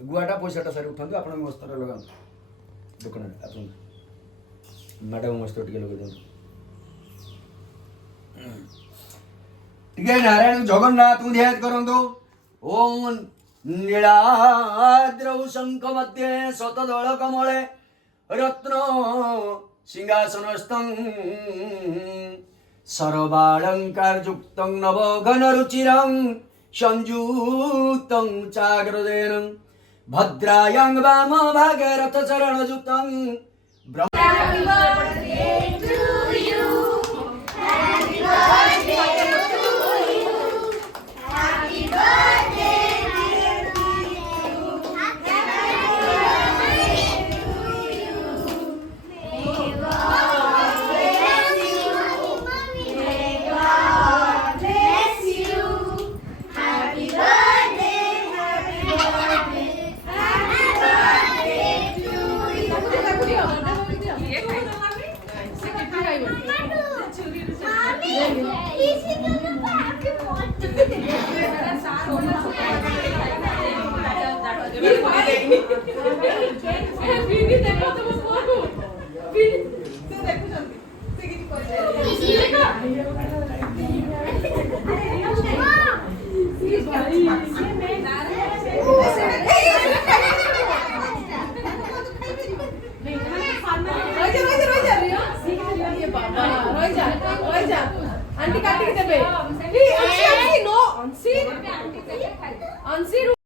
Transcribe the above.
गुआटा पैसाटा सारी उठातु आप मस्त लगा दुकान आप मैडम मस्त टे लगे दिखाँ टे नारायण जगन्नाथ ध्यान करूँ ओम नीलाद्रौ शंख मध्ये शतदल कमले रत्न सिंहासनस्थं सर्वालंकारयुक्तं नवघनरुचिरं संयुक्तं चाग्रदेन भद्रायां वामभागे रथचरणयुतं